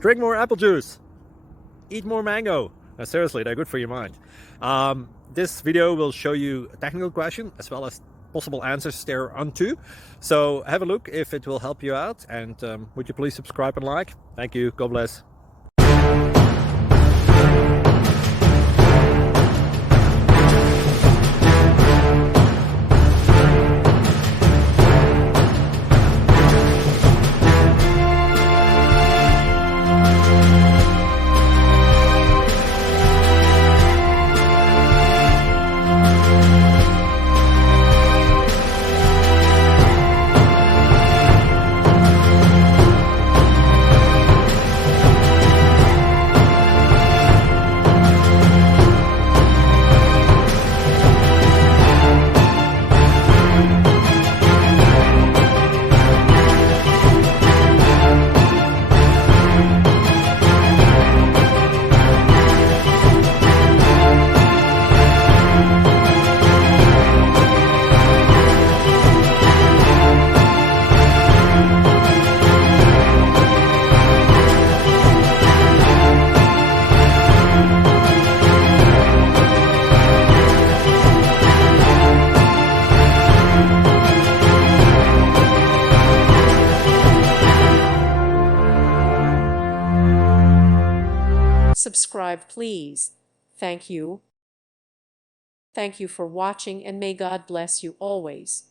Drink more apple juice. Eat more mango. Seriously, they're good for your mind. This video will show you a technical question as well as possible answers thereunto. So have a look if it will help you out, and would you please subscribe and like? Thank you. God bless. Subscribe, please. Thank you. Thank you for watching, and may God bless you always.